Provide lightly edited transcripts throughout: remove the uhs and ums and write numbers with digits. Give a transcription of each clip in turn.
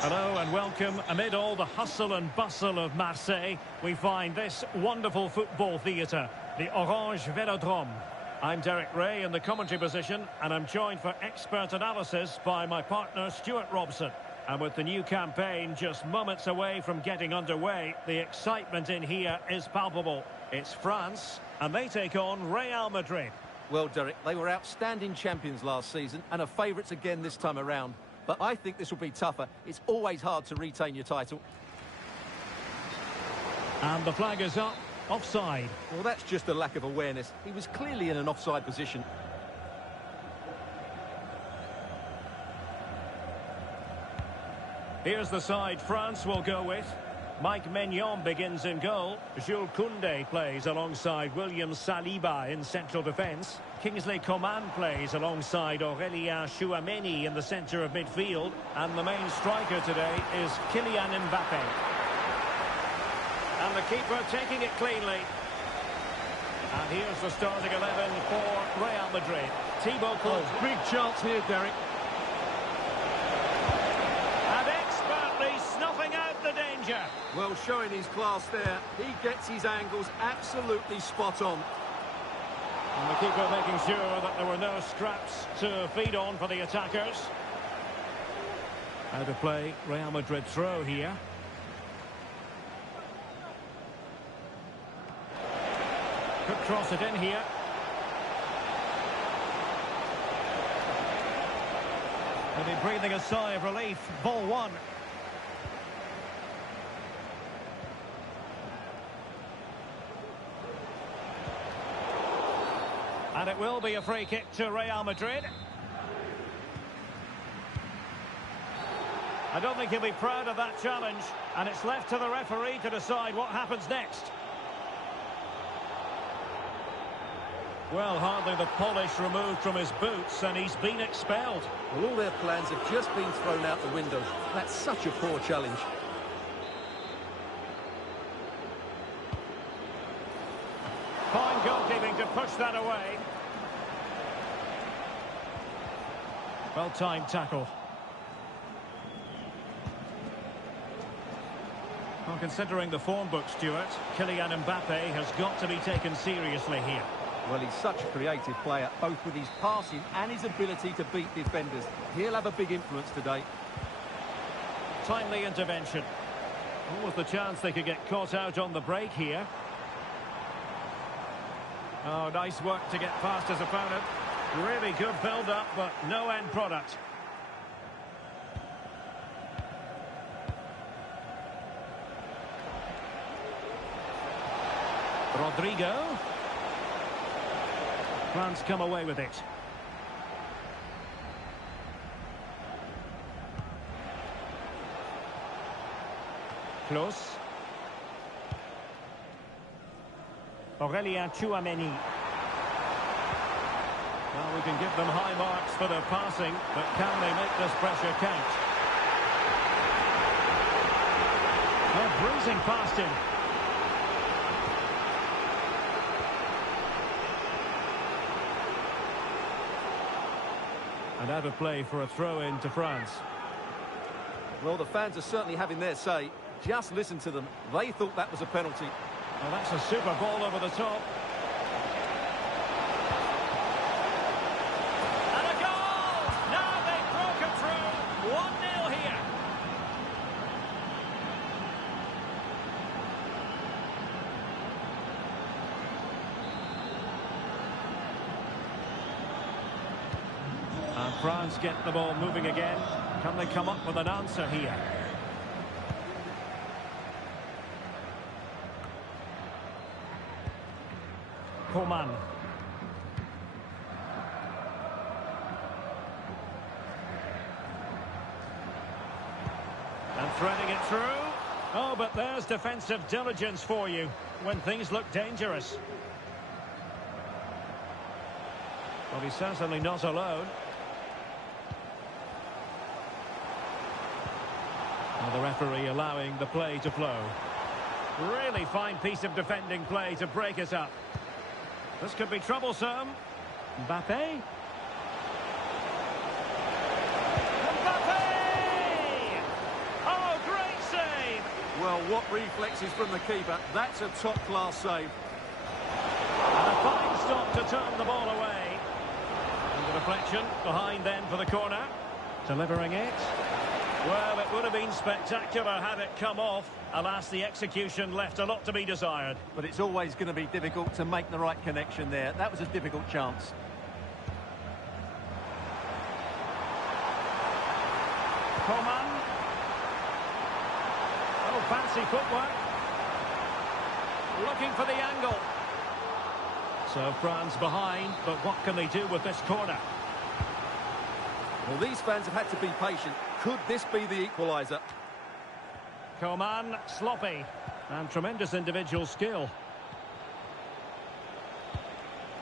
Hello and welcome. Amid all the hustle and bustle of Marseille, we find this wonderful football theatre, the Orange Velodrome. I'm Derek Ray in the commentary position, and I'm joined for expert analysis by my partner Stuart Robson. And with the new campaign just moments away from getting underway, the excitement in here is palpable. It's France, and they take on Real Madrid. Well, Derek, they were outstanding champions last season and are favourites again this time around. But I think this will be tougher. It's always hard to retain your title. And the flag is up. Offside. Well, that's just a lack of awareness. He was clearly in an offside position. Here's the side France will go with. Mike Maignan begins in goal. Jules Koundé plays alongside William Saliba in central defence. Kingsley Coman plays alongside Aurélien Tchouameni in the centre of midfield. And the main striker today is Kylian Mbappé. And the keeper taking it cleanly. And here's the starting 11 for Real Madrid. Thibaut Courtois. Oh, big chance here, Derek. And expertly snuffing out the danger. Well, showing his class there. He gets his angles absolutely spot on. And the keeper making sure that there were no scraps to feed on for the attackers. Out of play, Real Madrid throw here. Could cross it in here. Maybe breathing a sigh of relief. Ball one. And it will be a free kick to Real Madrid. I don't think he'll be proud of that challenge. And it's left to the referee to decide what happens next. Well, hardly the polish removed from his boots, and he's been expelled. Well, all their plans have just been thrown out the window. That's such a poor challenge. Fine goalkeeping to push that away. Well-timed tackle. Well, considering the form book, Stuart, Kylian Mbappé has got to be taken seriously here. Well, he's such a creative player, both with his passing and his ability to beat defenders. He'll have a big influence today. Timely intervention. What was the chance they could get caught out on the break here? Oh, nice work to get past his opponent. Really good build-up, but no end product. Rodrigo. France come away with it. Close. Aurélien Tchouameni. Well, we can give them high marks for their passing, but can they make this pressure count? They're bruising past him. And out of play for a throw-in to France. Well, the fans are certainly having their say. Just listen to them. They thought that was a penalty. Well, that's a super ball over the top. And a goal! Now they've broken through. 1-0 here. And France get the ball moving again. Can they come up with an answer here? Coman. And threading it through. Oh, but there's defensive diligence for you when things look dangerous. Well, he's certainly not alone. Well, the referee allowing the play to flow. Really fine piece of defending play to break it up. This could be troublesome. Mbappé. what reflexes from the keeper. That's a top-class save. And a fine stop to turn the ball away. And the deflection behind then for the corner. Delivering it. Well, it would have been spectacular had it come off. Alas, the execution left a lot to be desired. But it's always going to be difficult to make the right connection there. That was a difficult chance. Coman. Oh, fancy footwork. Looking for the angle. So France behind, but what can they do with this corner? Well, these fans have had to be patient. Could this be the equaliser? Coman, sloppy. And tremendous individual skill.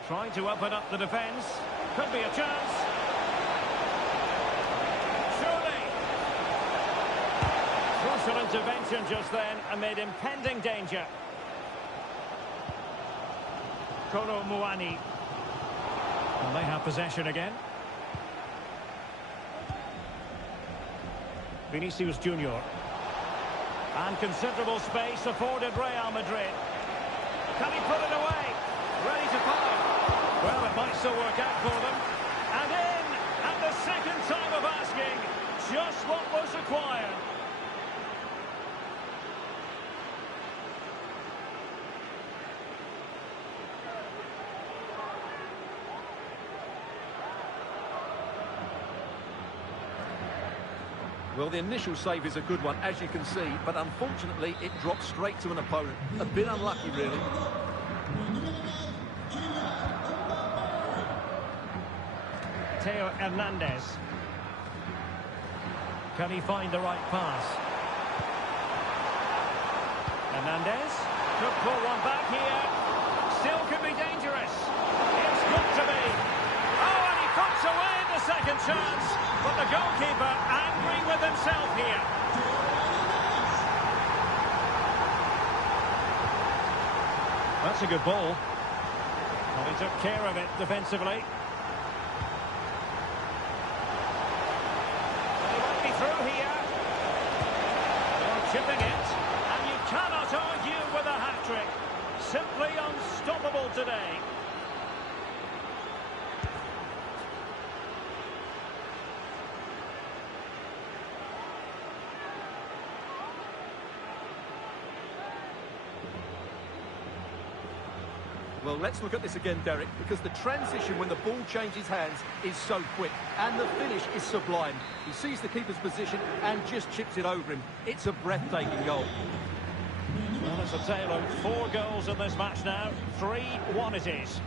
Trying to open up the defence. Could be a chance. Surely. Crucial intervention just then amid impending danger. Kolo Muani. And they have possession again. Vinicius Junior. And considerable space afforded Real Madrid. Can he put it away? Ready to fire. Well, it might still work out for them. And in at the second time of asking. Just what was required. Well, the initial save is a good one, as you can see, but unfortunately it dropped straight to an opponent. A bit unlucky, really. Theo Hernandez. Can he find the right pass? Hernandez could pull one back here. Still could be dangerous. It's got to be. Oh, and he puts away the second chance. But the goalkeeper angry with himself here. That's a good ball. Well, he took care of it defensively. Well, he might be through here. Well, chipping it. And you cannot argue with a hat-trick. Simply unstoppable today. Well, let's look at this again, Derek, because the transition when the ball changes hands is so quick, and the finish is sublime. He sees the keeper's position and just chips it over him. It's a breathtaking goal. Well, it's a tale of 4 goals in this match now. 3-1 it is.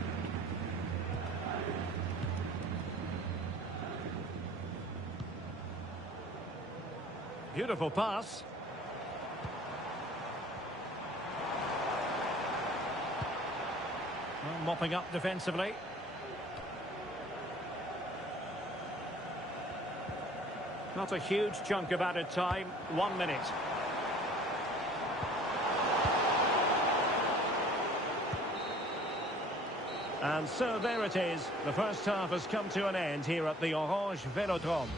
Beautiful pass. Well, mopping up defensively. Not a huge chunk of added time. 1 minute. And so there it is. The first half has come to an end here at the Orange Velodrome.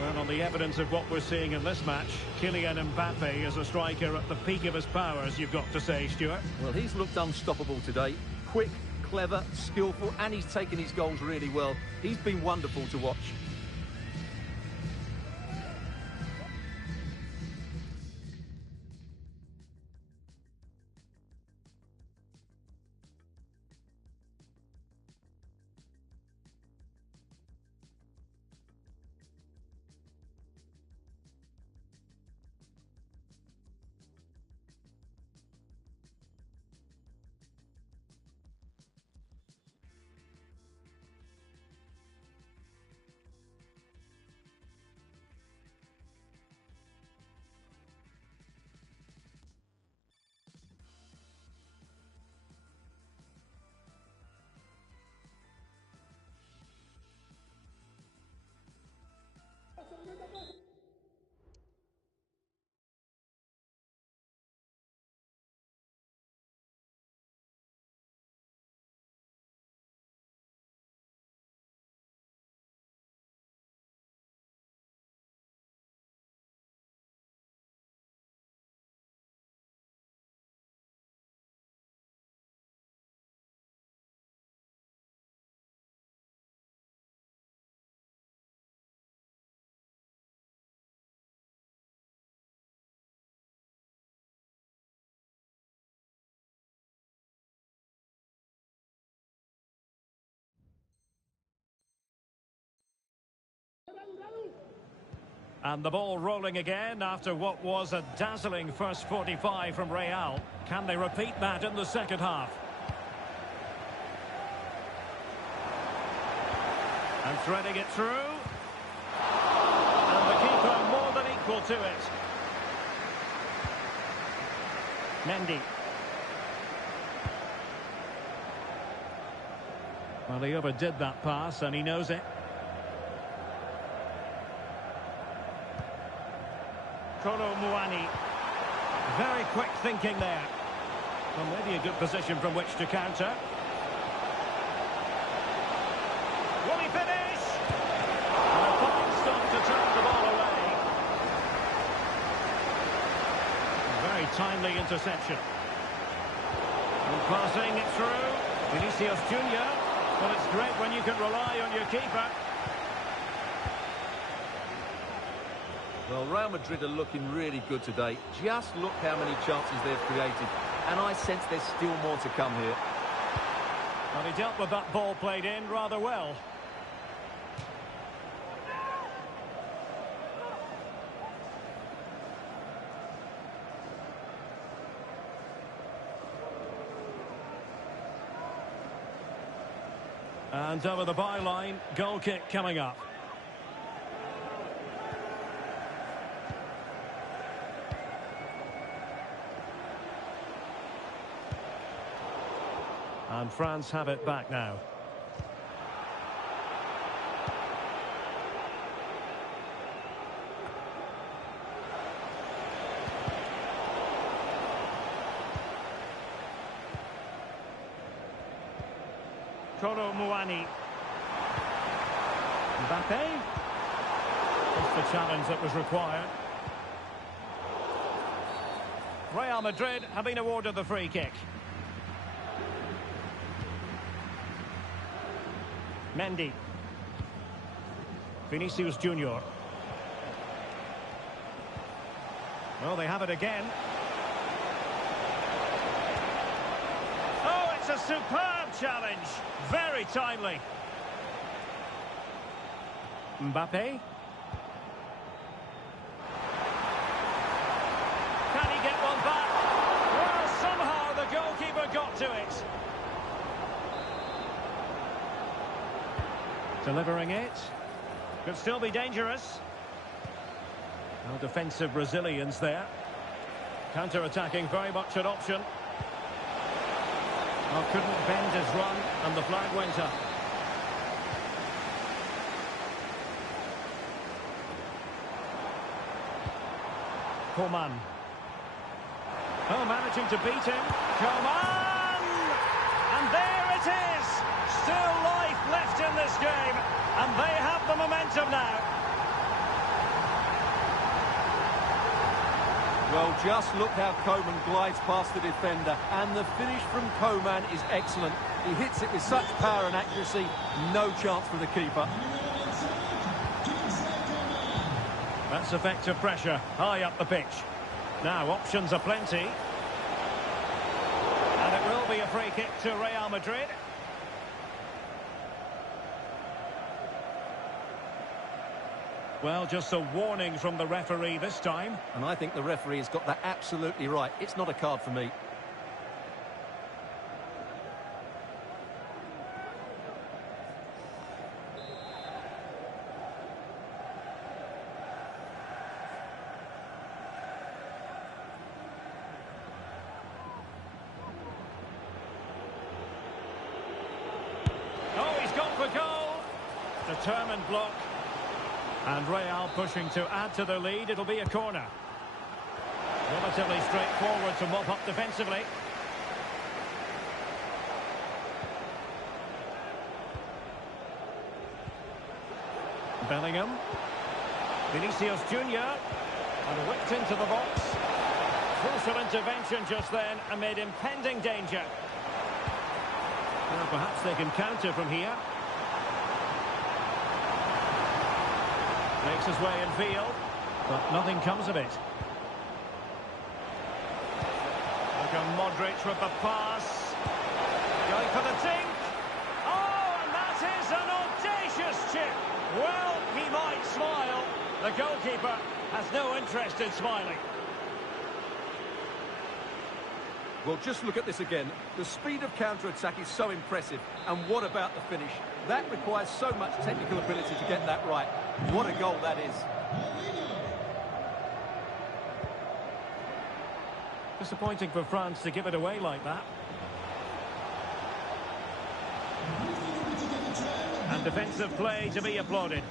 Well, on the evidence of what we're seeing in this match, Kylian Mbappe is a striker at the peak of his powers, you've got to say, Stuart. Well, he's looked unstoppable today. Quick, clever, skillful, and he's taken his goals really well. He's been wonderful to watch. And the ball rolling again after what was a dazzling first 45 from Real. Can they repeat that in the second half? And threading it through. And the keeper more than equal to it. Mendy. Well, he overdid that pass and he knows it. Kolo Muani. Very quick thinking there. Well, maybe a good position from which to counter. Will he finish? And a fine stop to turn the ball away. A very timely interception. And passing it through. Vinicius Junior. Well, it's great when you can rely on your keeper. Well, Real Madrid are looking really good today. Just look how many chances they've created. And I sense there's still more to come here. Well, he dealt with that ball played in rather well. And over the byline, goal kick coming up. And France have it back now. Kolo Muani. Mbappe. Just the challenge that was required. Real Madrid have been awarded the free kick. Mendy. Vinicius Junior. Well, they have it again. Oh, it's a superb challenge. Very timely. Mbappe. Can he get one back? Well, somehow the goalkeeper got to it. Delivering it. Could still be dangerous. No defensive resilience there. Counter-attacking very much an option. Well, couldn't bend his run and the flag went up. Coman. Oh, managing to beat him. Coman! And there it is! Still life left in this game. And they have the momentum now. Well, just look how Coman glides past the defender. And the finish from Coman is excellent. He hits it with such power and accuracy. No chance for the keeper. That's effective pressure high up the pitch. Now options are plenty. And it will be a free kick to Real Madrid. Well, just a warning from the referee this time. And I think the referee has got that absolutely right. It's not a card for me. Oh, he's gone for goal. Determined block. And Real pushing to add to their lead. It'll be a corner. Relatively straightforward to mop up defensively. Bellingham. Vinicius Junior. And whipped into the box. Crucial intervention just then amid impending danger. Well, perhaps they can counter from here. Makes his way in field, but nothing comes of it. Luka Modric with the pass. Going for the dink. Oh, and that is an audacious chip. Well, he might smile, The goalkeeper has no interest in smiling. Well, just look at this again. The speed of counter-attack is so impressive. And what about the finish? That requires so much technical ability to get that right. What a goal that is. Disappointing for France to give it away like that. And defensive play to be applauded.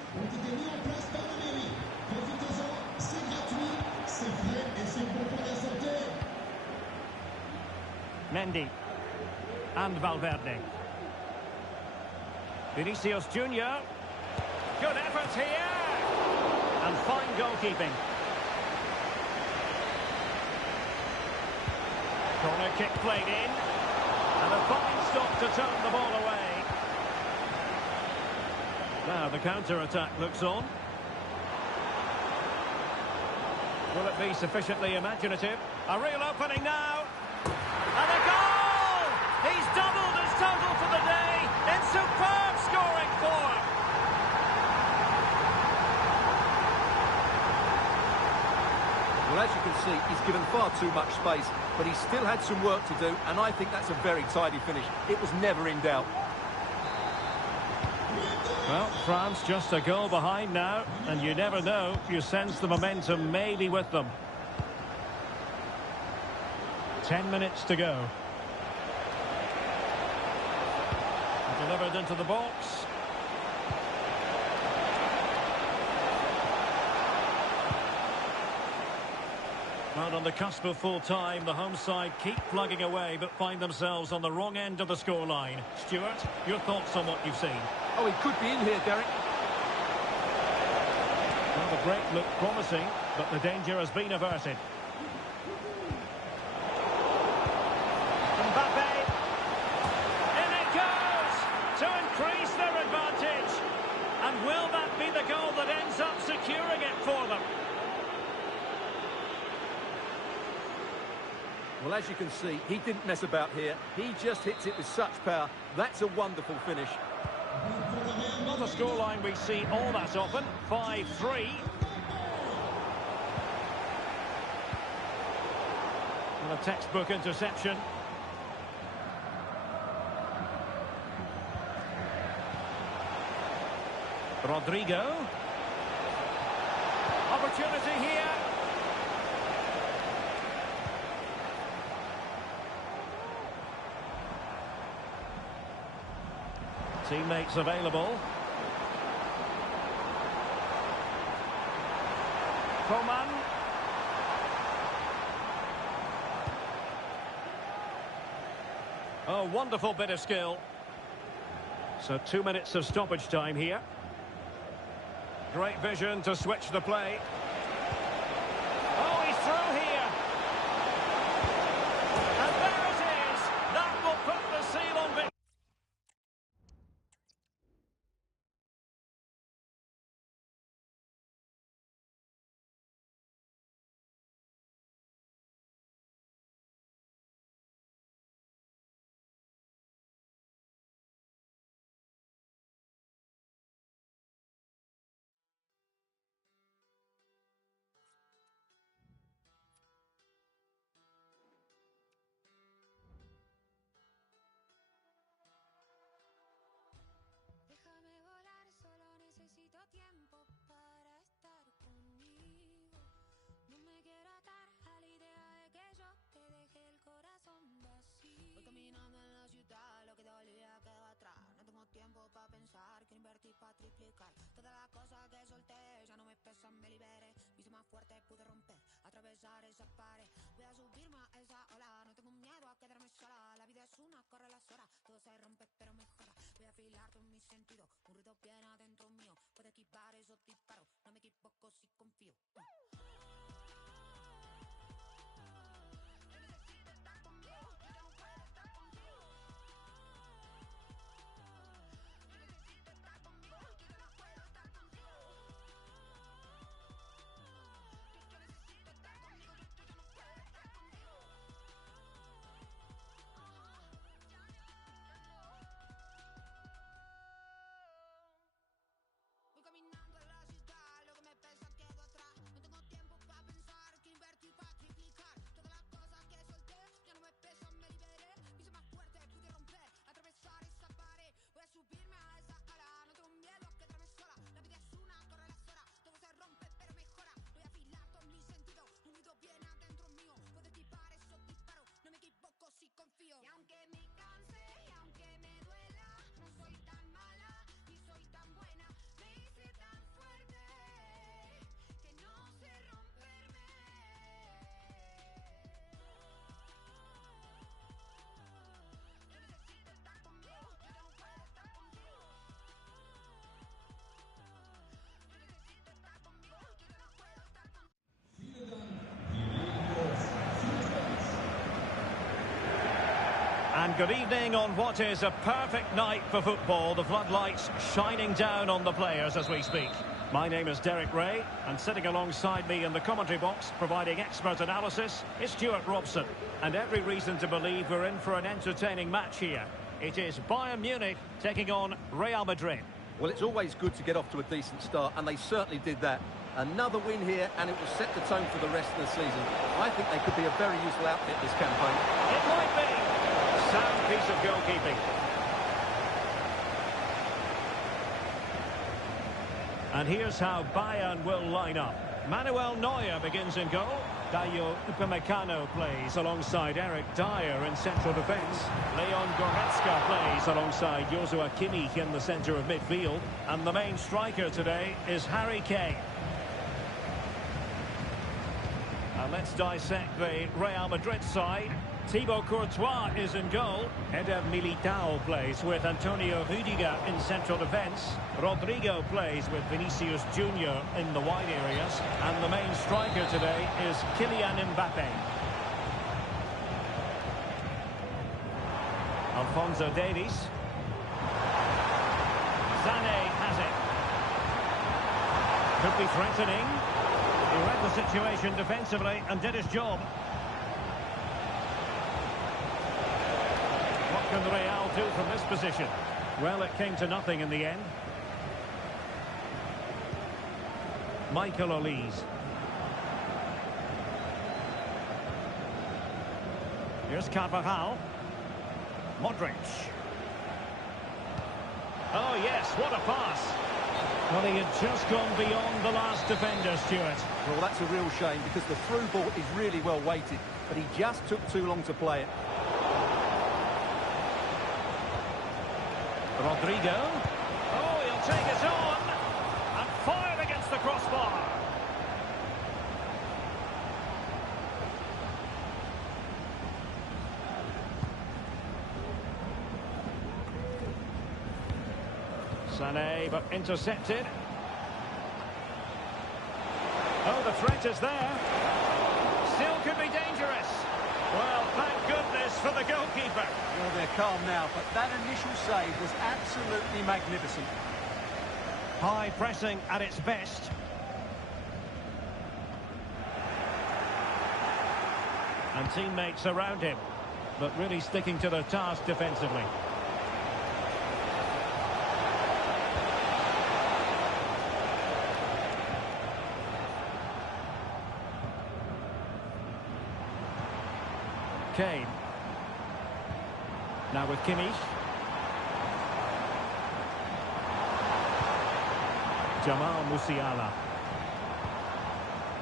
Mendy and Valverde. Vinicius Junior. Good effort here. And fine goalkeeping. Corner kick played in. And a fine stop to turn the ball away. Now the counter-attack looks on. Will it be sufficiently imaginative? A real opening now. And a goal! He's doubled his total for the day in superb scoring form. Well, as you can see, he's given far too much space, but he still had some work to do, and I think that's a very tidy finish. It was never in doubt. Well, France just a goal behind now, and you never know, you sense the momentum may be with them. 10 minutes to go. Delivered into the box. Well, on the cusp of full time, the home side keep plugging away, but find themselves on the wrong end of the scoreline. Stuart, your thoughts on what you've seen? Oh, he could be in here, Derek. Well, the break looked promising, but the danger has been averted. Mbappe. In it goes to increase their advantage. And will that be the goal that ends up securing it for them? Well, as you can see, he didn't mess about here. He just hits it with such power. That's a wonderful finish. Not a scoreline we see all that often. 5-3. And a textbook interception. Rodrigo. Opportunity here. Teammates available. Coman. Oh, wonderful bit of skill. So 2 minutes of stoppage time here. Great vision to switch the play. Oh, he's through here. And there it is. That will put the seal on victory. Pa' triplicar todas las cosas que solté, ya no me pesan, me liberé. Me hice más fuerte, pude romper, atravesar esa pared. Voy a subirme a esa ola, no tengo miedo a quedarme sola. La vida es una, corre las horas, todo se rompe pero mejora. Voy a afilar todos mis sentidos, un ruido bien adentro mío. Puedo esquivar esos disparos, no me equivoco si confío. good evening on what is a perfect night for football. The floodlights shining down on the players as we speak. My name is Derek Ray, and sitting alongside me in the commentary box, providing expert analysis, is Stuart Robson. And every reason to believe we're in for an entertaining match here. It is Bayern Munich taking on Real Madrid. Well, it's always good to get off to a decent start, and they certainly did that. Another win here, and it will set the tone for the rest of the season. I think they could be a very useful outfit this campaign. It might be. A sound piece of goalkeeping. And here's how Bayern will line up. Manuel Neuer begins in goal. Dayo Upamecano plays alongside Eric Dyer in central defence. Leon Goretzka plays alongside Joshua Kimmich in the centre of midfield. And the main striker today is Harry Kane. And let's dissect the Real Madrid side. Thibaut Courtois is in goal. Eder Militao plays with Antonio Rüdiger in central defence. Rodrigo plays with Vinicius Junior in the wide areas. And the main striker today is Kylian Mbappe. Alphonso Davies. Sané has it. Could be threatening. He read the situation defensively and did his job. What can the Real do from this position? Well, it came to nothing in the end. Michael Olise. Here's Carvajal. Modric. Oh yes, what a pass. Well, he had just gone beyond the last defender, Stuart. Well, that's a real shame because the through ball is really well weighted, but he just took too long to play it. Rodrigo. Oh, he'll take it on. And fired against the crossbar. Sané, but intercepted. Oh, the threat is there. Still could be dangerous. Well, thank goodness for the goalkeeper. Well, they're calm now, but that initial save was absolutely magnificent. High pressing at its best. And teammates around him, but really sticking to their task defensively. Kane. Now with Kimmich. Jamal Musiala.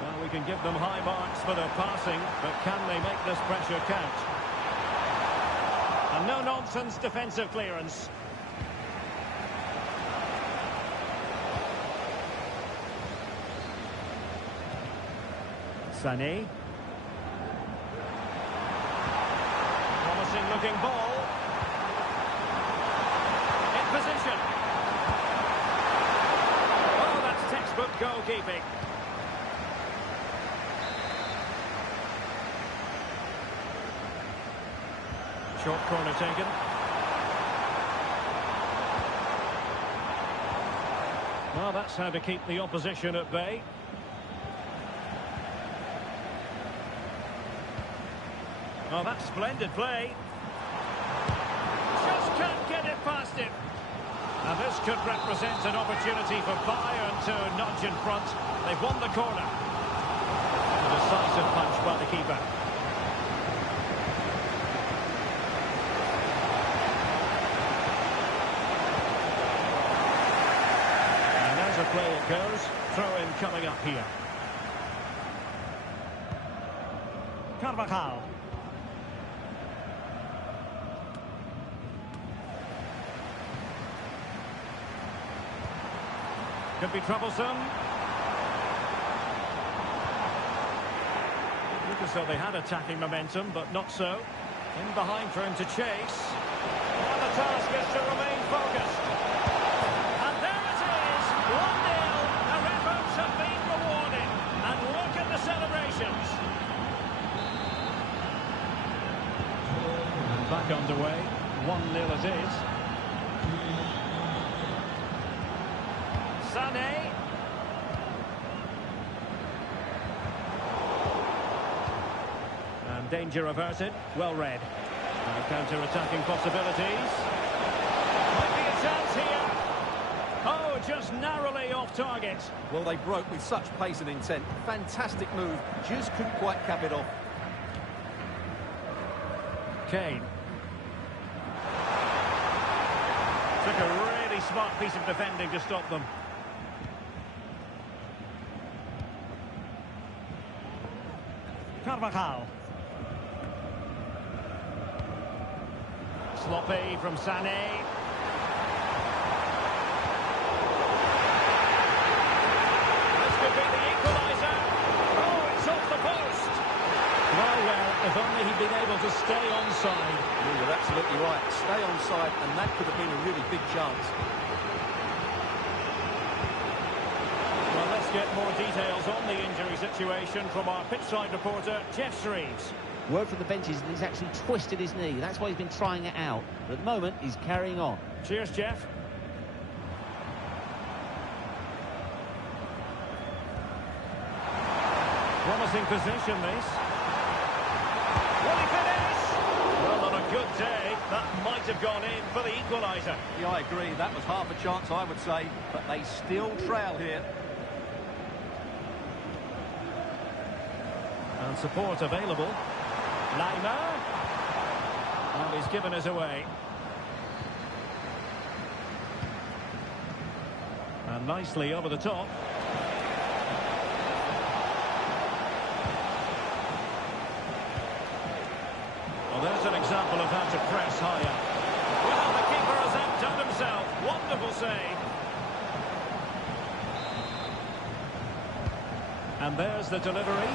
Well, we can give them high marks for their passing, but can they make this pressure count? And no-nonsense defensive clearance. Sané. Looking ball. In position. Oh, that's textbook goalkeeping. Short corner taken. Well, that's how to keep the opposition at bay. Oh, that's splendid play. Just can't get it past him. Now this could represent an opportunity for Bayern to nudge in front. They've won the corner. A decisive punch by the keeper. And as a play it goes, throw-in coming up here. Carvajal. Could be troublesome. Look as though they had attacking momentum, but not so. In behind for him to chase. And the task is to remain focused. And there it is! 1-0. Their efforts have been rewarded. And look at the celebrations. Back underway. danger averted. Well read. Now counter-attacking possibilities. Might be a chance here. Oh, just narrowly off target. Well, they broke with such pace and intent. Fantastic move. Just couldn't quite cap it off. Kane. Took a really smart piece of defending to stop them. Carvajal. Sloppy from Sané. This could be the equaliser. Oh, it's off the post. Well, if only he'd been able to stay onside. You're absolutely right. Stay onside, and that could have been a really big chance. Well, let's get more details on the injury situation from our pitchside reporter, Jeff Shreves. Word from the benches that he's actually twisted his knee. That's why he's been trying it out. But at the moment, he's carrying on. Cheers, Jeff. Promising position, this. Will he finish? Well, on a good day, that might have gone in for the equaliser. Yeah, I agree. That was half a chance, I would say. But they still trail here. And support available. Lima. And he's given us away. And nicely over the top. Well, there's an example of how to press higher. Well, the keeper has outdone himself. Wonderful save. And there's the delivery.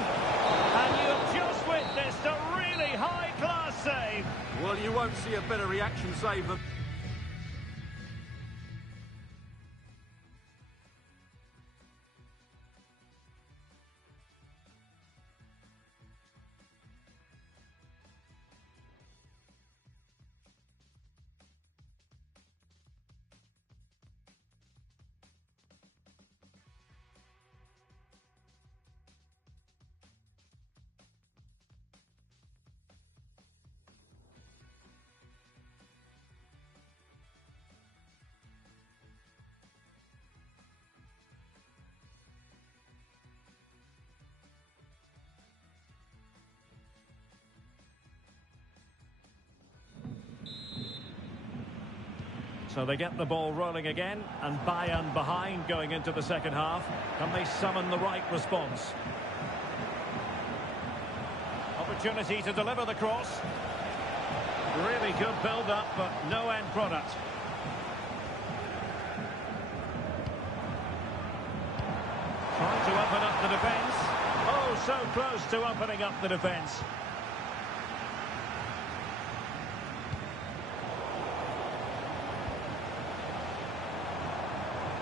And you have just witnessed a really high-class save. Well, you won't see a better reaction save than... So they get the ball rolling again, and Bayern behind going into the second half. Can they summon the right response? Opportunity to deliver the cross. Really good build-up, but no end product. Trying to open up the defence. Oh, so close to opening up the defence.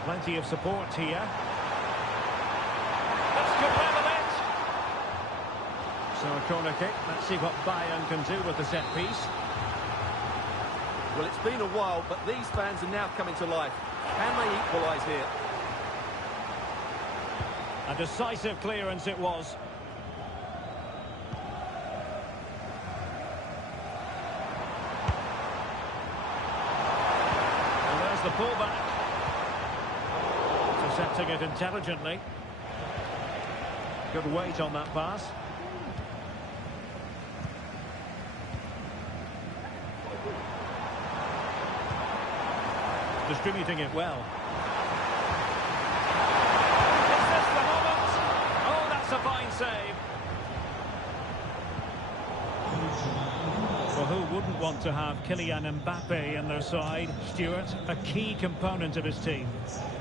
Plenty of support here. This could level it. So a corner kick. Let's see what Bayern can do with the set piece. Well, it's been a while, but these fans are now coming to life. Can they equalise here? A decisive clearance it was. And there's the pullback. Intercepting it intelligently. Good weight on that pass. Distributing it well. Is this the moment? Oh, that's a fine save. Well, who wouldn't want to have Kylian Mbappe in their side? Stuart, a key component of his team.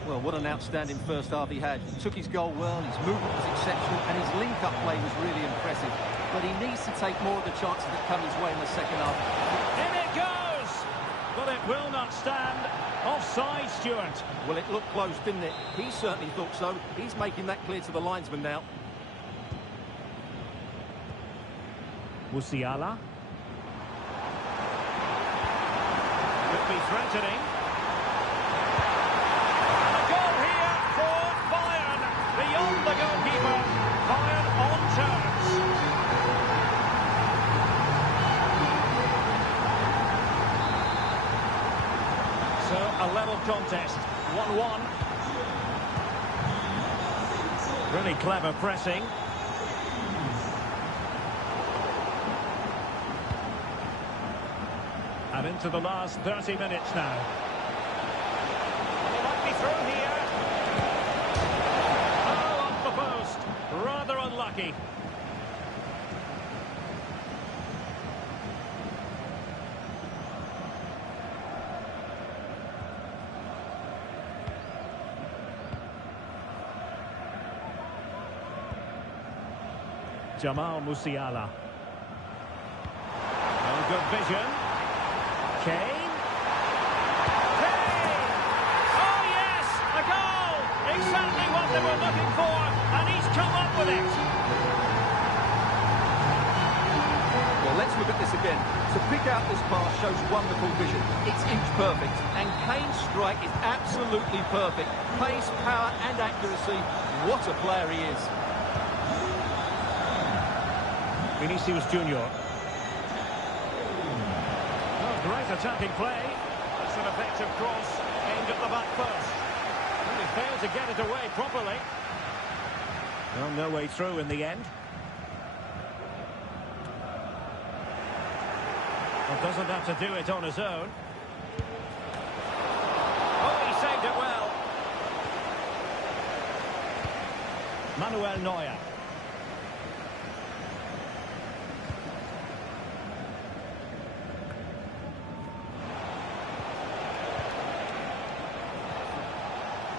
Well, what an outstanding first half he had. He took his goal well, his movement was exceptional, and his link-up play was really impressive. But he needs to take more of the chances that come his way in the second half. In it goes! But it will not stand. Offside, Stuart. Well, it looked close, didn't it? He certainly thought so. He's making that clear to the linesman now. Musiala. Could be threatening. And a goal here for Bayern. Beyond the goalkeeper. Bayern on terms. So, a level contest, 1-1. Really clever pressing. And into the last 30 minutes now. They might be through here. Oh, off the post. Rather unlucky. Jamal Musiala. Oh, good vision. Kane. Kane! Oh, yes! A goal! Exactly what they were looking for, and he's come up with it. Well, let's look at this again. To pick out this pass shows wonderful vision. It's inch perfect, and Kane's strike is absolutely perfect. Pace, power, and accuracy. What a player he is. Vinicius Junior. Oh, great attacking play. That's an effective cross aimed at the back post. Well, he failed to get it away properly. Well, no way through in the end. Well, doesn't have to do it on his own. Oh, he saved it well. Manuel Neuer.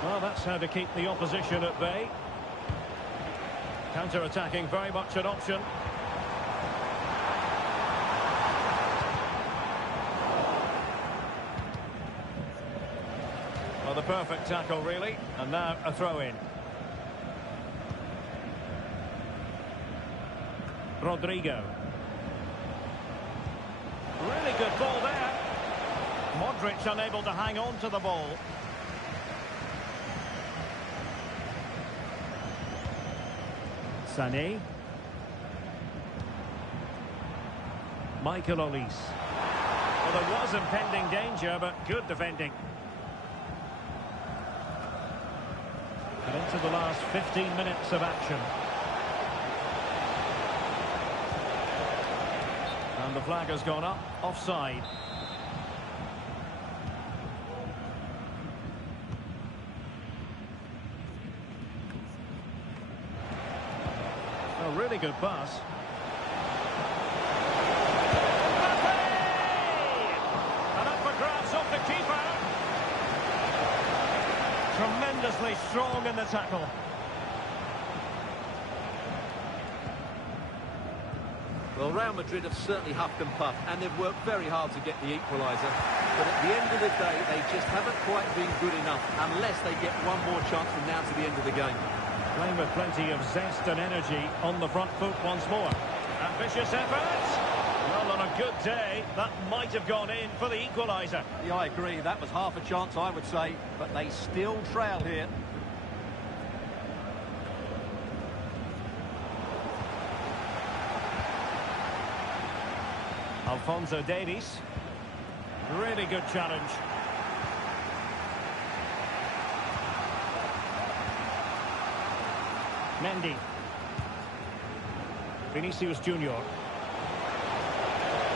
Well, that's how to keep the opposition at bay. Counter-attacking, very much an option. Well, the perfect tackle, really. And now a throw-in. Rodrigo. Really good ball there. Modric unable to hang on to the ball. Sané. Michael Olise. Well, there was impending danger, but good defending. And into the last 15 minutes of action. And the flag has gone up, offside. A really good pass. And up for grabs off the keeper. Tremendously strong in the tackle. Well, Real Madrid have certainly huffed and puffed, and they've worked very hard to get the equaliser. But at the end of the day, they just haven't quite been good enough, unless they get one more chance from now to the end of the game. Playing with plenty of zest and energy on the front foot once more. Ambitious effort. Well, on a good day, that might have gone in for the equaliser. Yeah, I agree. That was half a chance, I would say. But they still trail here. Alphonso Davies. Really good challenge. Mendy. Vinicius Junior.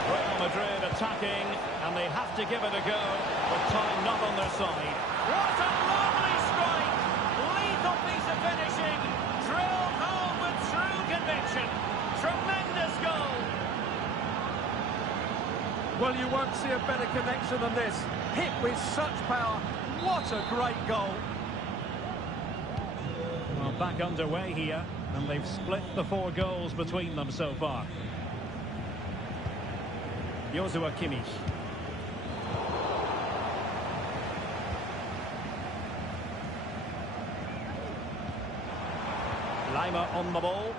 Real Madrid attacking, and they have to give it a go, but time not on their side. What a lovely strike! Lethal piece of finishing, drilled home with true conviction. Tremendous goal! Well, you won't see a better connection than this. Hit with such power. What a great goal! Well, back underway here, and they've split the 4 goals between them so far. Joshua Kimmich. Lima on the ball.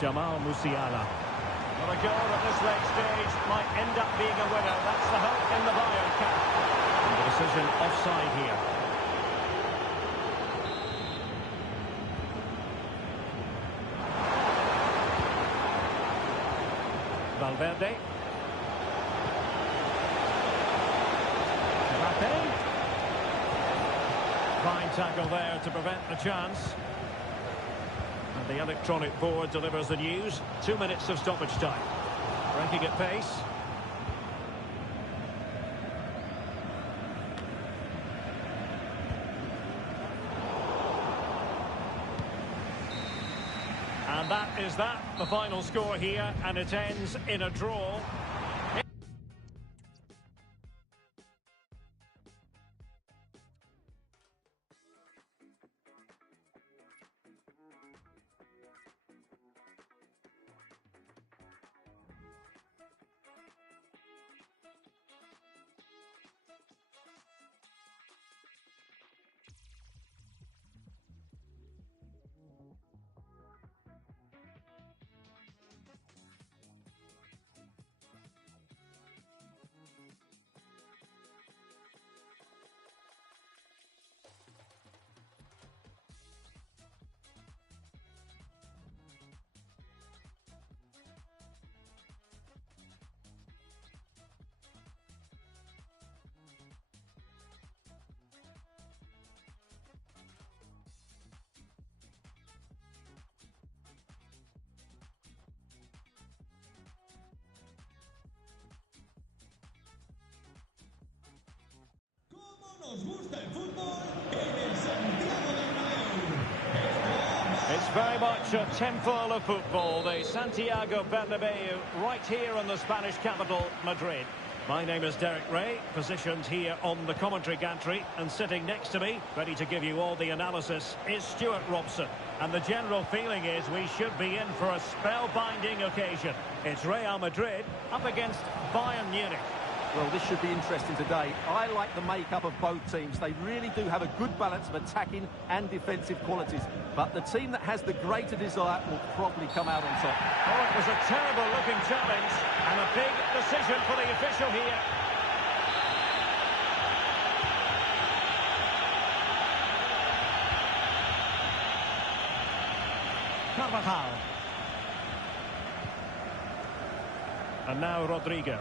Jamal Musiala. Well, a goal at this late stage might end up being a winner. That's the hope in the Bayern camp. And the decision offside here. Valverde. Fine tackle there to prevent the chance. And the electronic board delivers the news. 2 minutes of stoppage time. Breaking at pace. And that is that, the final score here, and it ends in a draw. Nos gusta el fútbol en el Santiago Bernabéu. It's very much a temple of football, the Santiago Bernabéu, right here in the Spanish capital, Madrid. My name is Derek Ray, positioned here on the commentary gantry, and sitting next to me, ready to give you all the analysis, is Stuart Robson. And the general feeling is we should be in for a spellbinding occasion. It's Real Madrid up against Bayern Munich. Well, this should be interesting today. I like the makeup of both teams. They really do have a good balance of attacking and defensive qualities. But the team that has the greater desire will probably come out on top. Oh, it was a terrible-looking challenge and a big decision for the official here. Carvajal. And now Rodrigo.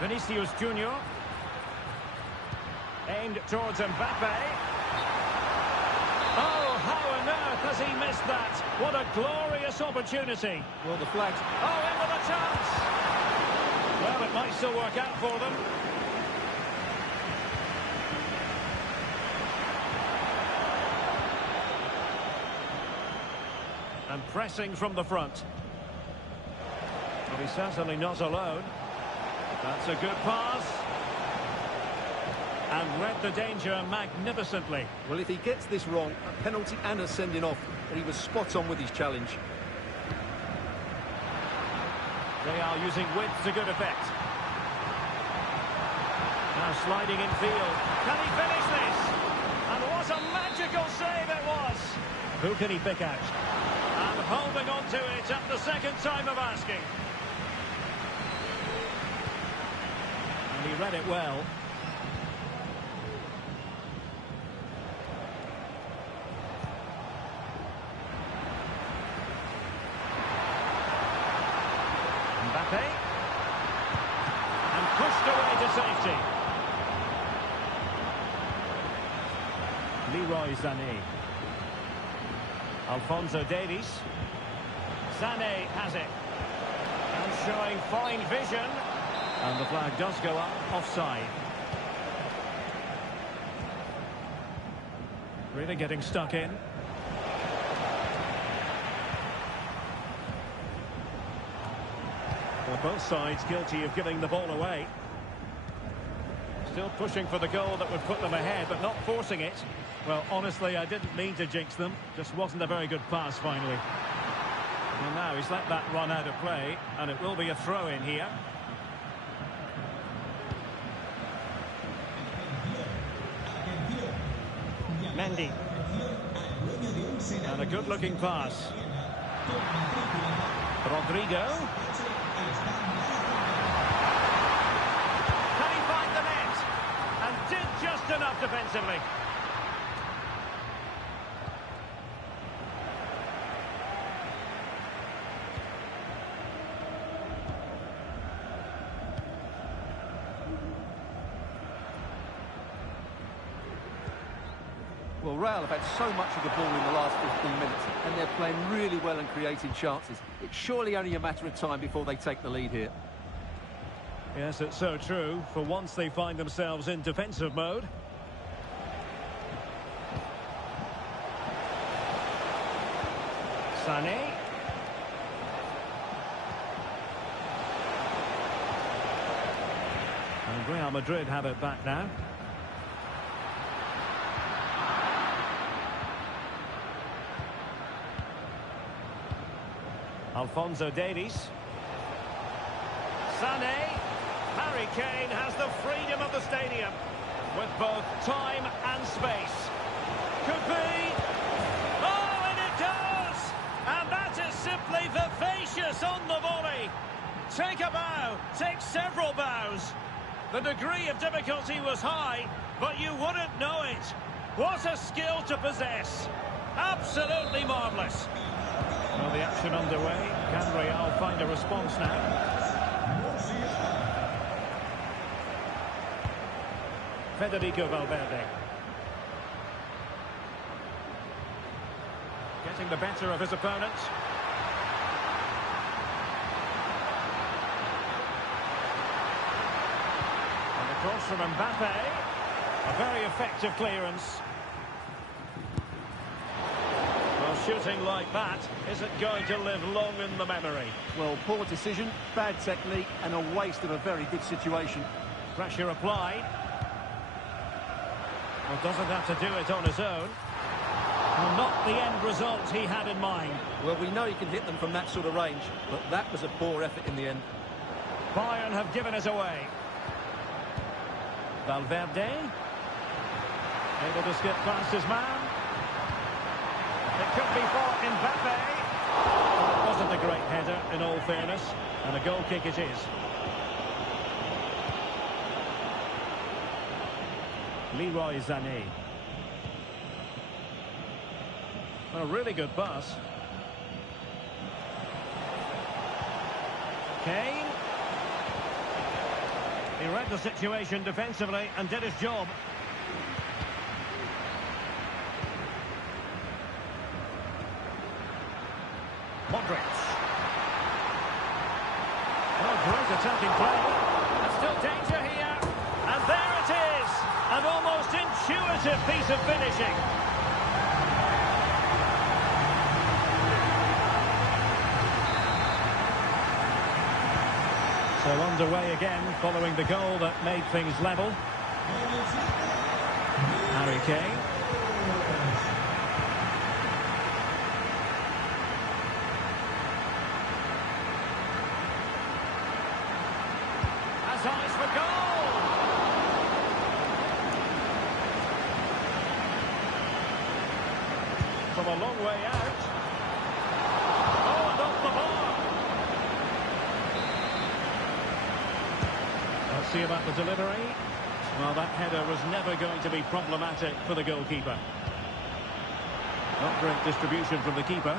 Vinicius Junior. Aimed towards Mbappe. Oh, how on earth has he missed that? What a glorious opportunity. Well, the flags... Oh, in with a chance. Well, it might still work out for them. And pressing from the front. Well, he's certainly not alone. That's a good pass. And read the danger magnificently. Well, if he gets this wrong, a penalty and a sending off, and he was spot on with his challenge. They are using width to good effect. Now sliding in field. Can he finish this? And what a magical save it was. Who can he pick out? And holding on to it at the second time of asking. And he read it well. Mbappe. And pushed away to safety. Leroy Sané. Alphonso Davies. Sané has it. And showing fine vision. And the flag does go up, offside. Really getting stuck in. Well, both sides guilty of giving the ball away. Still pushing for the goal that would put them ahead, but not forcing it. Well, honestly, I didn't mean to jinx them. Just wasn't a very good pass, finally. Well, now he's let that run out of play, and it will be a throw-in here. Mendy. And a good-looking pass. Rodrigo. Can he find the net? And did just enough defensively. Well, Real have had so much of the ball in the last 15 minutes, and they're playing really well and creating chances. It's surely only a matter of time before they take the lead here. Yes, it's so true. For once they find themselves in defensive mode. Sané. And Real Madrid have it back now. Alphonso Davies. Sané. Harry Kane has the freedom of the stadium with both time and space. Could be. Oh, and it does! And that is simply vivacious on the volley. Take a bow, take several bows. The degree of difficulty was high, but you wouldn't know it. What a skill to possess. Absolutely marvellous. Well, the action underway. Can Real find a response now? Federico Valverde. Getting the better of his opponent. And the cross from Mbappe. A very effective clearance. Well, shooting like that isn't going to live long in the memory. Well, poor decision, bad technique, and a waste of a very good situation. Pressure applied. Well, doesn't have to do it on his own. Well, not the end result he had in mind. Well, we know he can hit them from that sort of range, but that was a poor effort in the end. Bayern have given it away. Valverde. Able to skip past his man. It could be for Mbappe. Well, it wasn't a great header, in all fairness. And a goal kick it is. Leroy Sané. A really good pass. Kane. He read the situation defensively and did his job. Modric. Oh, great attacking play. And still danger here. And there it is. An almost intuitive piece of finishing. So underway again, following the goal that made things level. Harry Kane. Has eyes for goal! From a long way out. Oh, and off the bar. Let's see about the delivery. Well, that header was never going to be problematic for the goalkeeper. Not great distribution from the keeper.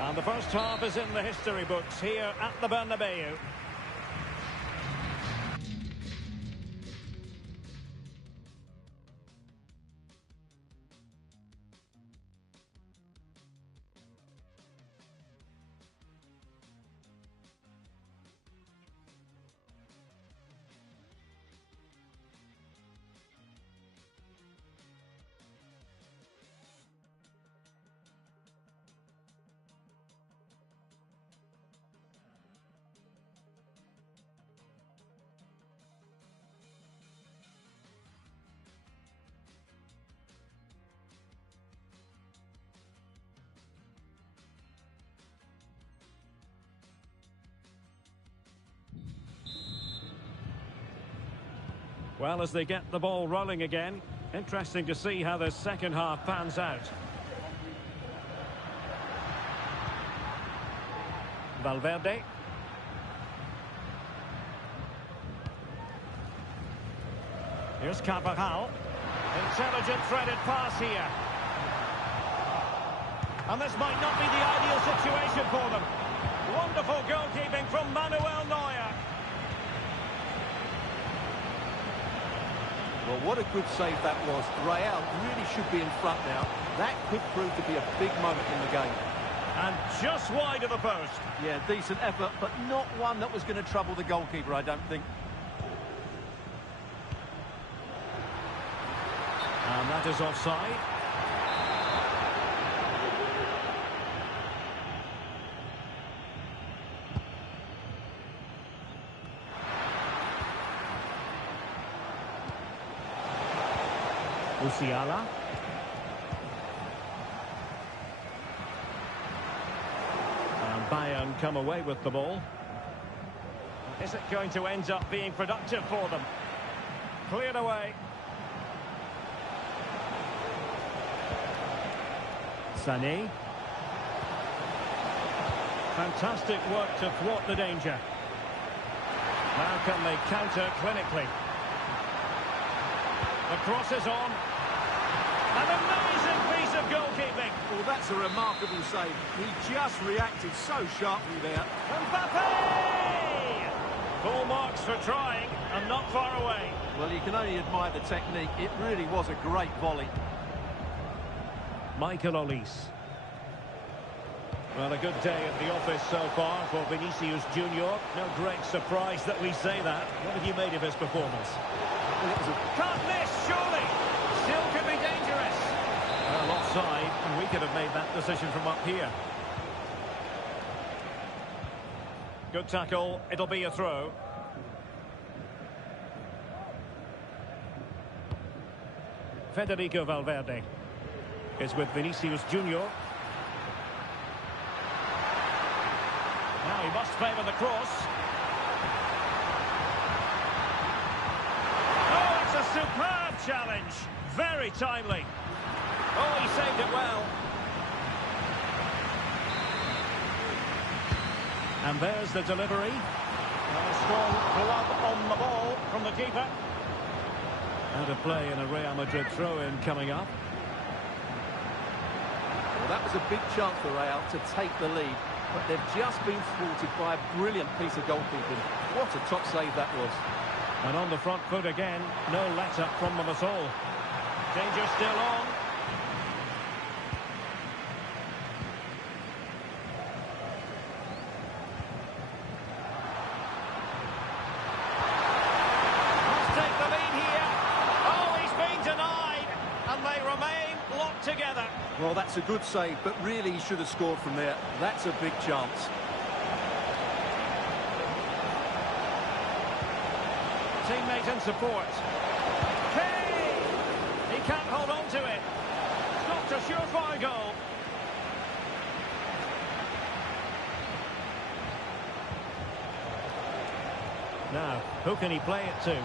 And the first half is in the history books here at the Bernabeu. Well, as they get the ball rolling again, interesting to see how the second half pans out. Valverde. Here's Carvajal. Intelligent threaded pass here. And this might not be the ideal situation for them. Wonderful goalkeeping from Manuel Neuer. Well, what a good save that was. Real really should be in front now. That could prove to be a big moment in the game. And just wide of the post. Yeah, decent effort, but not one that was going to trouble the goalkeeper, I don't think. And that is offside. Musiala. And Bayern come away with the ball. Is it going to end up being productive for them? Cleared away. Sané. Fantastic work to thwart the danger. Now can they counter clinically? The cross is on. An amazing piece of goalkeeping. Well, that's a remarkable save. He just reacted so sharply there. Mbappe! Full marks for trying and not far away. Well, you can only admire the technique. It really was a great volley. Michael Olise. Well, a good day at the office so far for Vinicius Junior. No great surprise that we say that. What have you made of his performance? Can't miss, surely. Still could be dangerous. Well, offside, and we could have made that decision from up here. Good tackle. It'll be a throw. Federico Valverde is with Vinicius Junior. Now he must favour the cross. Oh, it's a superb challenge. Very timely. Oh, he saved it well. And there's the delivery. A strong glove on the ball from the keeper. Out of play in a Real Madrid throw-in coming up. Well, that was a big chance for Real to take the lead, but they've just been thwarted by a brilliant piece of goalkeeping. What a top save that was. And on the front foot again, no let-up from them at all. Danger still on. Must take the lead here. Oh, he's been denied, and they remain locked together. Well, that's a good save, but really he should have scored from there. That's a big chance. Teammate and support. Kane! He can't hold on to it. Stopped a surefire goal. Now, who can he play it to?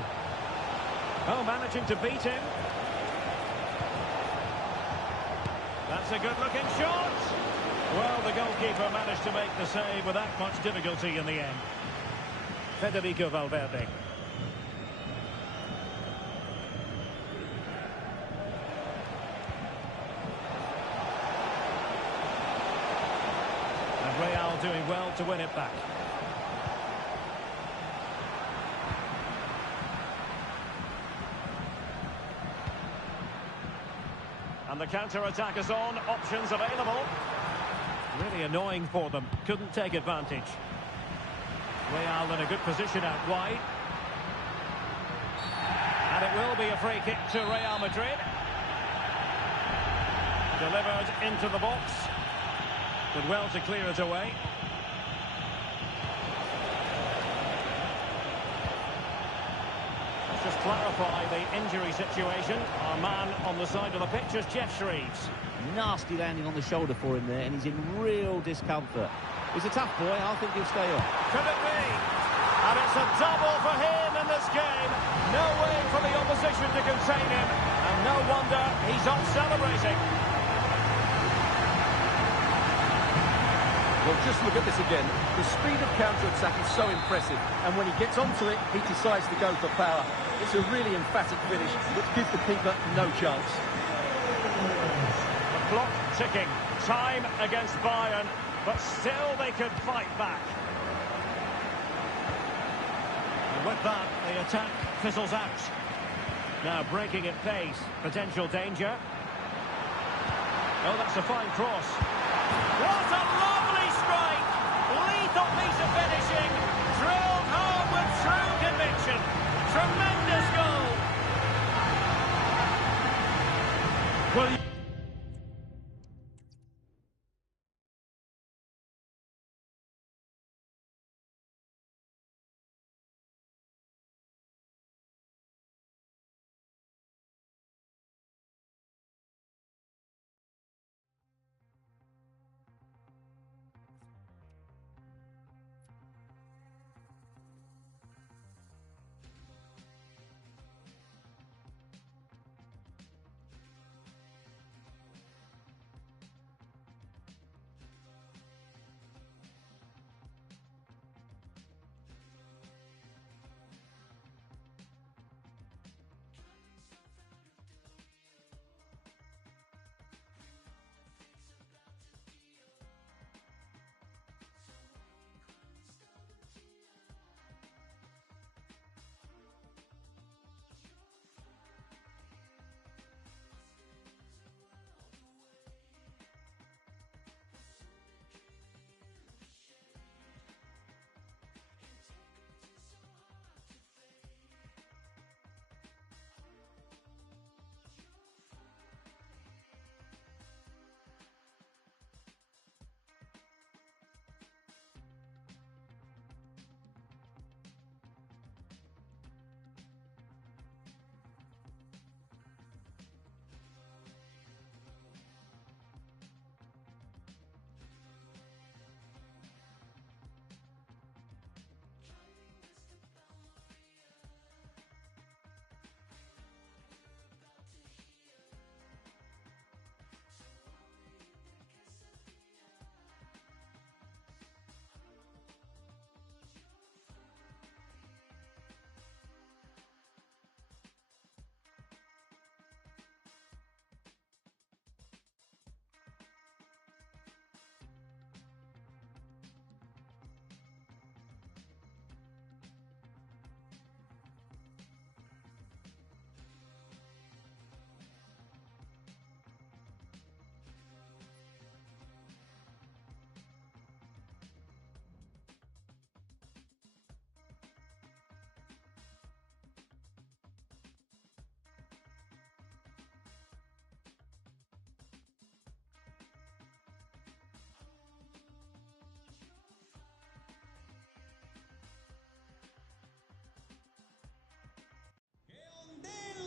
Oh, managing to beat him. That's a good-looking shot. Well, the goalkeeper managed to make the save without much difficulty in the end. Federico Valverde. And Real doing well to win it back. And the counter-attack is on. Options available. Really annoying for them. Couldn't take advantage. Real in a good position out wide. And it will be a free kick to Real Madrid. Delivered into the box. Did well to clear it away. Let's just clarify the injury situation. Our man on the side of the pitch is Jeff Shreves. Nasty landing on the shoulder for him there, and he's in real discomfort. He's a tough boy. I think he'll stay on. Could it be? And it's a double for him in this game. No way for the opposition to contain him. And no wonder he's off celebrating. Well, just look at this again. The speed of counter-attack is so impressive, and when he gets onto it, he decides to go for power. It's a really emphatic finish, which gives the keeper no chance. The clock ticking. Time against Bayern, but still they could fight back. And with that, the attack fizzles out. Now breaking at pace. Potential danger. Oh, that's a fine cross. What a lovely strike! Lethal piece of finishing. Drilled home with true conviction. Tremendous goal. Well,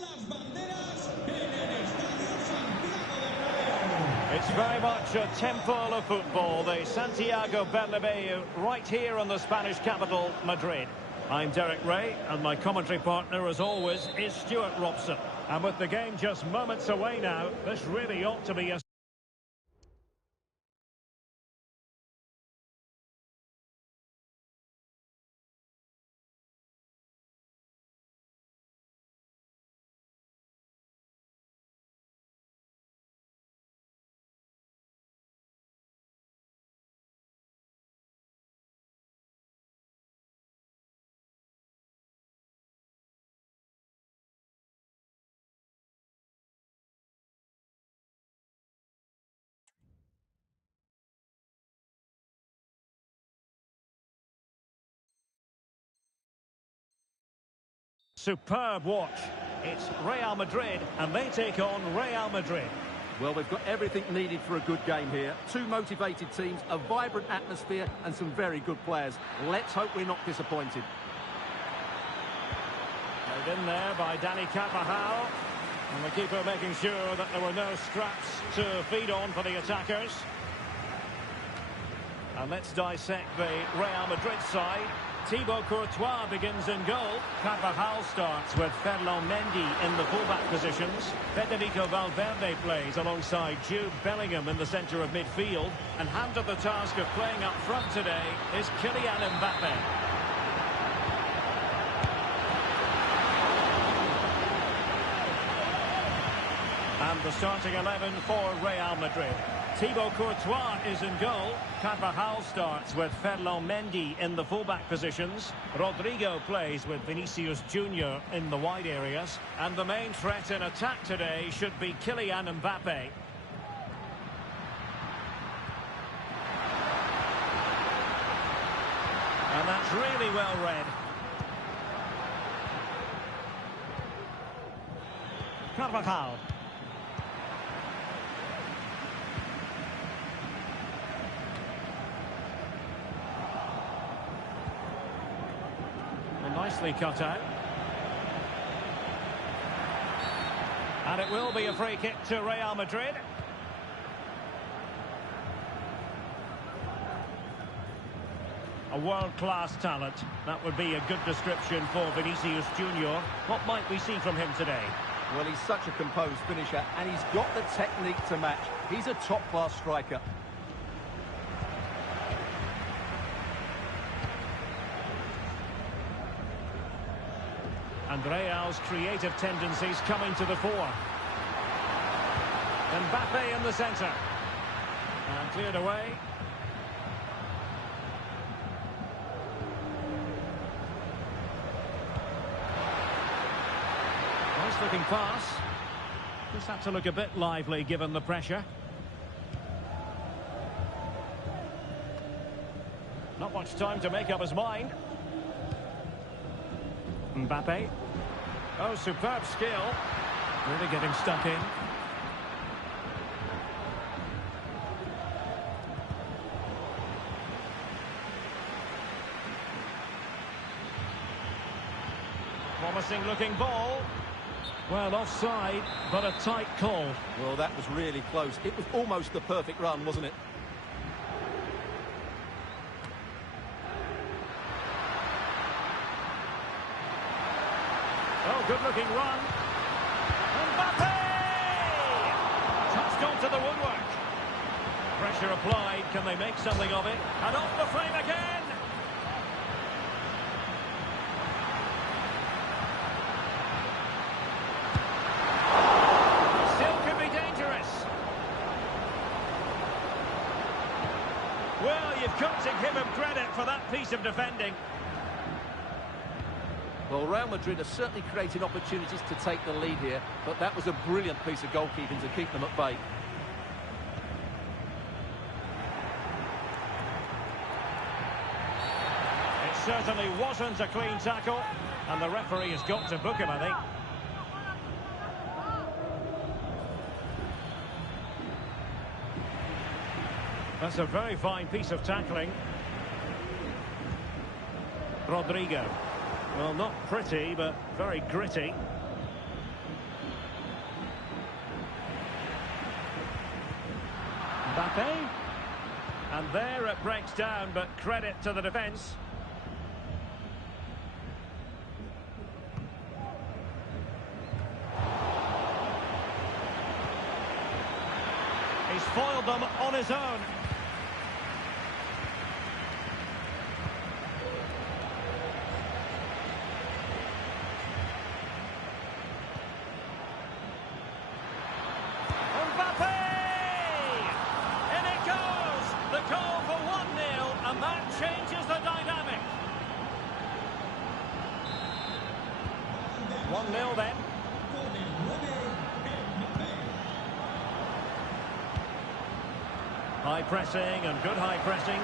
Las banderas en el Estadio Santiago Bernabéu. it's very much a temple of football, the Santiago Bernabéu, right here in the Spanish capital, Madrid. I'm Derek Ray, and my commentary partner, as always, is Stuart Robson. And with the game just moments away now, this really ought to be a superb watch. It's Real Madrid, and they take on Real Madrid. Well, we've got everything needed for a good game here. Two motivated teams, a vibrant atmosphere, and some very good players. Let's hope we're not disappointed. Played in there by Dani Carvajal. And the keeper making sure that there were no scraps to feed on for the attackers. And let's dissect the Real Madrid side. Thibaut Courtois begins in goal. Carvajal starts with Ferland Mendy in the fullback positions. Federico Valverde plays alongside Jude Bellingham in the centre of midfield. And handed the task of playing up front today is Kylian Mbappe. And The starting 11 for Real Madrid. Thibaut Courtois is in goal. Carvajal starts with Ferland Mendy in the fullback positions. Rodrigo plays with Vinicius Junior in the wide areas. And the main threat in attack today should be Kylian Mbappe. And that's really well read. Carvajal. Well, nicely cut out. And it will be a free kick to Real Madrid. A world-class talent. That would be a good description for Vinicius Junior. What might we see from him today? Well, he's such a composed finisher, and he's got the technique to match. He's a top-class striker. And Real's creative tendencies coming to the fore. Mbappe in the centre. And cleared away. Nice looking pass. Just had to look a bit lively given the pressure. Not much time to make up his mind. Mbappe. Oh, superb skill. Really getting stuck in. Promising looking ball. Well, offside, but a tight call. Well, that was really close. It was almost the perfect run, wasn't it? Oh, good-looking run. Mbappe! Touched onto the woodwork. Pressure applied. Can they make something of it? And off the frame again! Still could be dangerous. Well, you've got to give him credit for that piece of defending. Well, Real Madrid are certainly creating opportunities to take the lead here, but that was a brilliant piece of goalkeeping to keep them at bay. It certainly wasn't a clean tackle, and the referee has got to book him, I think. That's a very fine piece of tackling. Rodrigo. Well, not pretty, but very gritty. Mbappe. And there it breaks down, but credit to the defence. He's foiled them on his own. And that changes the dynamic. 1-0 then. High pressing and good high pressing.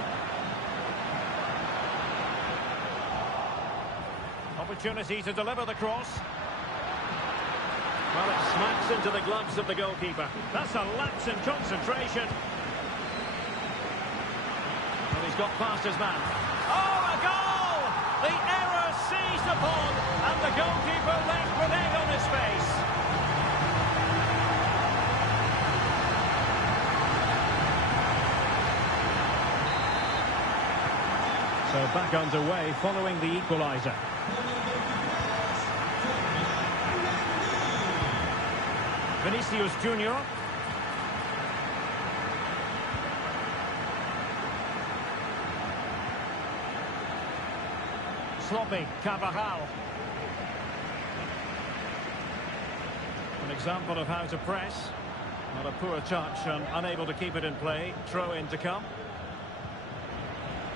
Opportunity to deliver the cross. Well, it smacks into the gloves of the goalkeeper. That's a lapse in concentration. He's got past his man. Oh, a goal! The error seized upon, and the goalkeeper left with egg on his face. So back underway following the equaliser. Vinicius Junior. Sloppy, Carvajal. An example of how to press. Not a poor touch and unable to keep it in play. Throw in to come.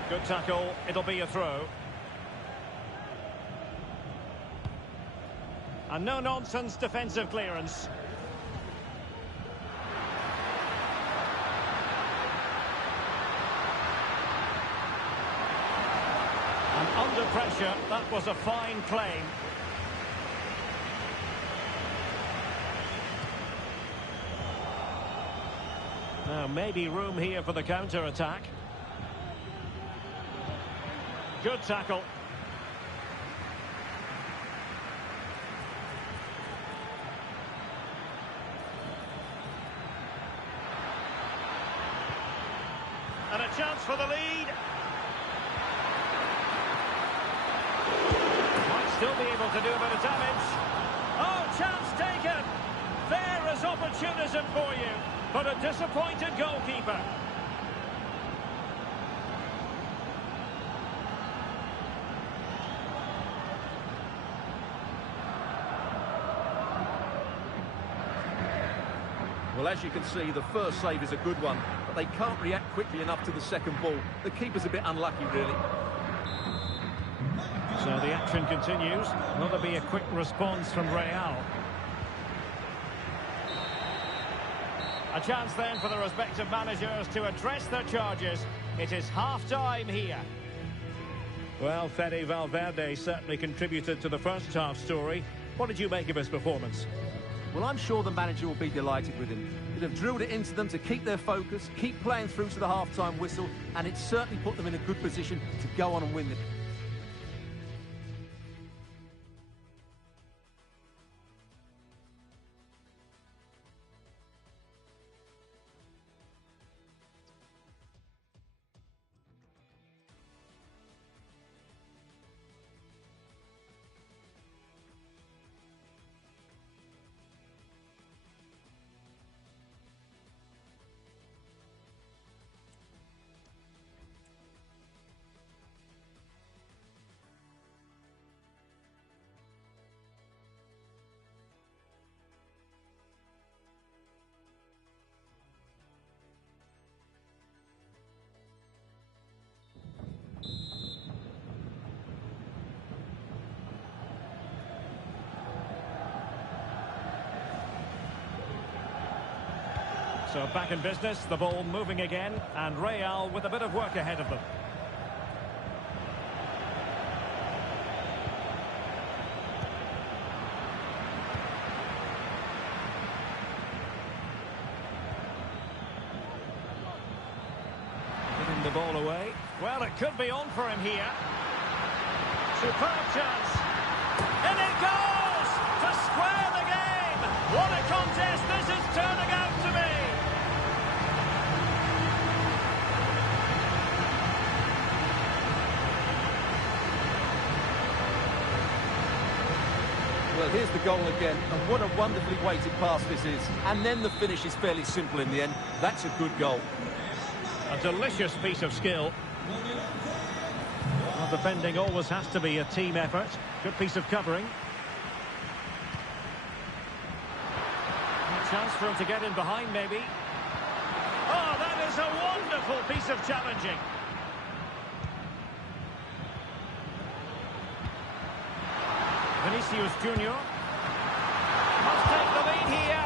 Good tackle. It'll be a throw. And no-nonsense defensive clearance. And under pressure, that was a fine claim. Now, maybe room here for the counter-attack. Good tackle. And a chance for the lead. Might still be able to do a bit of damage. Oh, chance taken. There is opportunism for you, but a disappointed goalkeeper. Well, as you can see, the first save is a good one, but they can't react quickly enough to the second ball. The keeper's a bit unlucky, really. So the action continues. Will there be a quick response from Real? A chance then for the respective managers to address their charges. It is half-time here. Well, Fede Valverde certainly contributed to the first half story. What did you make of his performance? Well, I'm sure the manager will be delighted with him. He'd have drilled it into them to keep their focus, keep playing through to the half-time whistle, and it certainly put them in a good position to go on and win it. So back in business, the ball moving again, and Real with a bit of work ahead of them. Giving the ball away. Well, it could be on for him here. Superb chance. And it goes to square the game. What a contest this is turning out to be. Well, here's the goal again, and what a wonderfully weighted pass this is. And then the finish is fairly simple in the end. That's a good goal. A delicious piece of skill. Well, defending always has to be a team effort. Good piece of covering. A chance for him to get in behind, maybe. Oh, that is a wonderful piece of challenging. Vinicius Junior must take the lead here,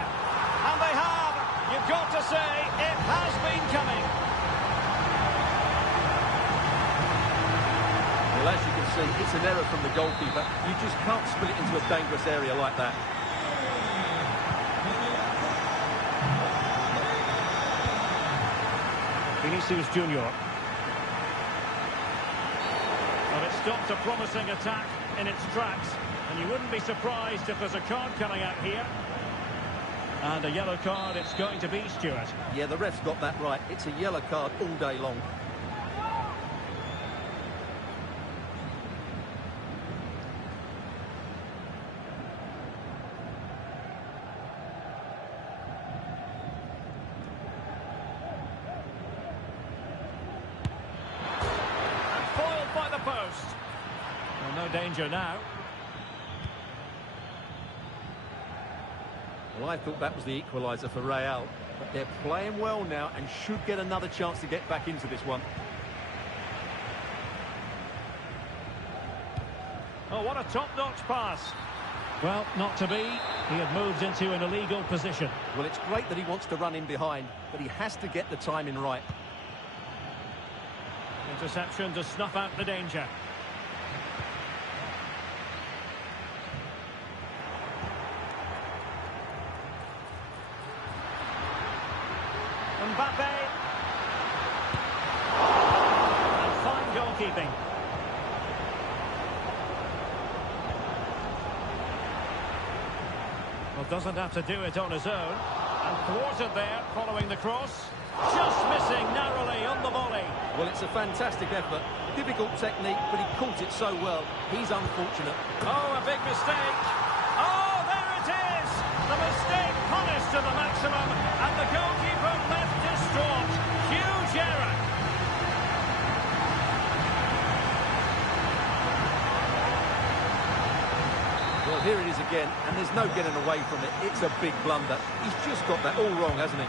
and they have. You've got to say, it has been coming. Well, as you can see, it's an error from the goalkeeper. You just can't split it into a dangerous area like that. Vinicius Junior. Well, it stopped a promising attack in its tracks. And you wouldn't be surprised if there's a card coming out here. And a yellow card it's going to be, Stuart. Yeah, the ref's got that right. It's a yellow card all day long. Foiled by the post. Well, no danger now. Well, I thought that was the equaliser for Real, but they're playing well now and should get another chance to get back into this one. Oh, what a top-notch pass. Well, not to be. He had moved into an illegal position. Well, it's great that he wants to run in behind, but he has to get the timing right. Interception to snuff out the danger. Mbappe. And fine goalkeeping. Well, doesn't have to do it on his own. And thwarted there following the cross. Just missing narrowly on the volley. Well, it's a fantastic effort. Difficult technique, but he caught it so well. He's unfortunate. Oh, a big mistake. Oh, there it is. The mistake punished to the maximum. And the goalkeeper left distraught. Huge error. Well, here it is again, and there's no getting away from it. It's a big blunder. He's just got that all wrong, hasn't he?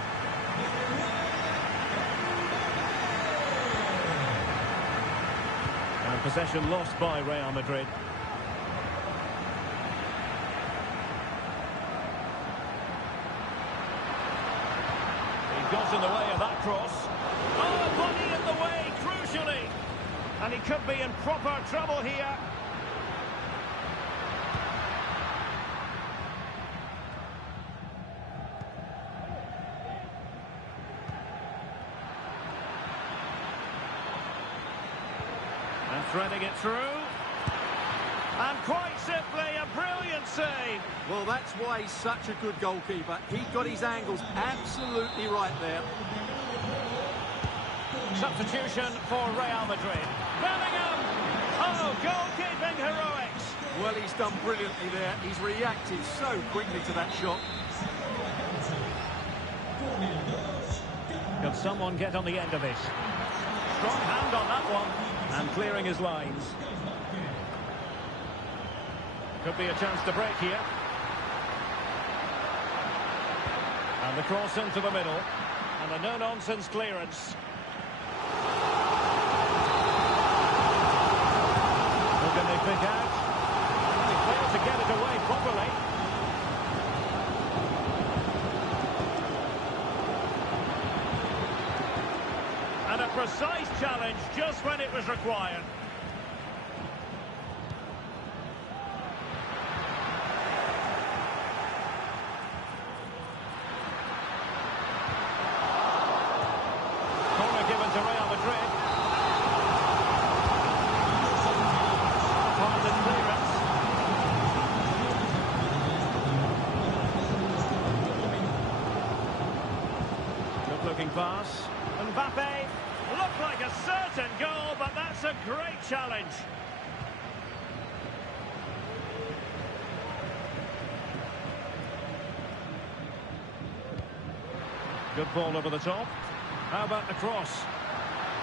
And possession lost by Real Madrid. He got in the way of that cross. Oh, body in the way, crucially. And he could be in proper trouble here. And threading it through. And quite simply, a brilliant save. Well, that's why he's such a good goalkeeper. He got his angles absolutely right there. Substitution for Real Madrid. Bellingham! Oh, goalkeeping heroics. Well, he's done brilliantly there. He's reacted so quickly to that shot. Can someone get on the end of this? Strong hand on that one. And clearing his lines. Could be a chance to break here. And the cross into the middle. And a no-nonsense clearance. Who can they pick out? They failed to get it away properly. And a precise challenge just when it was required. Corner given to Real Madrid. Upon the clearance. Good looking pass. Mbappe. Looked like a certain goal, but that's a great challenge. Good ball over the top. How about the cross?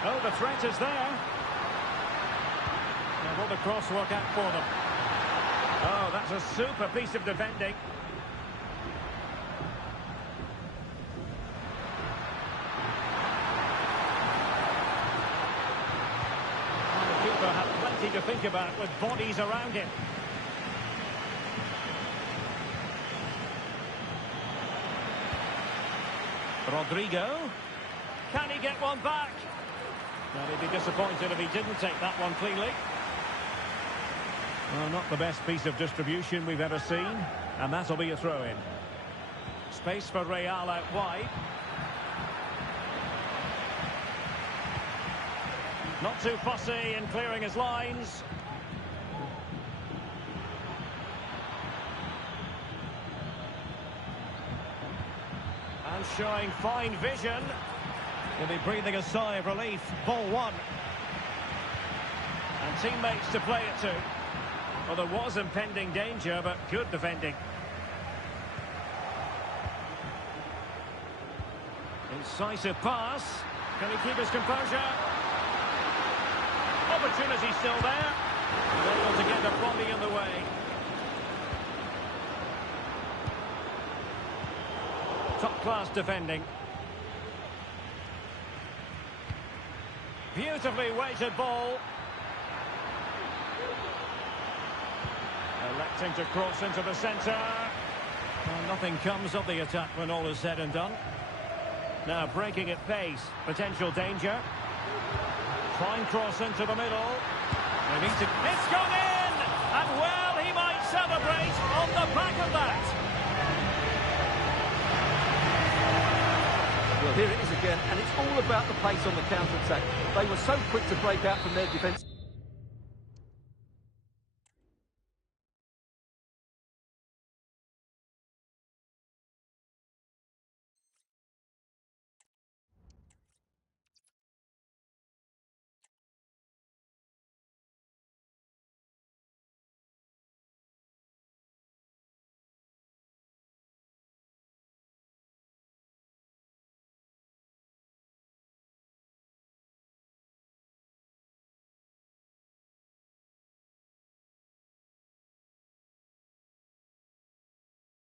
Oh, the threat is there. Now, will the cross work out for them? Oh, that's a super piece of defending. The keeper had plenty to think about with bodies around him. Rodrigo. Can he get one back? Well, he'd be disappointed if he didn't take that one cleanly. Well, not the best piece of distribution we've ever seen. And that'll be a throw-in. Space for Real out wide. Not too fussy in clearing his lines. And showing fine vision. He'll be breathing a sigh of relief. Ball one. And teammates to play it to. Well, there was impending danger, but good defending. Incisive pass. Can he keep his composure? Opportunity still there. Able to get a body in the way. first-class defending. Beautifully weighted ball. Electing to cross into the centre. Well, nothing comes of the attack when all is said and done. Now breaking at pace. Potential danger. Fine cross into the middle. They need to... It's gone in! And well, he might celebrate on the back of that. Well, here it is again, and it's all about the pace on the counter-attack. They were so quick to break out from their defence.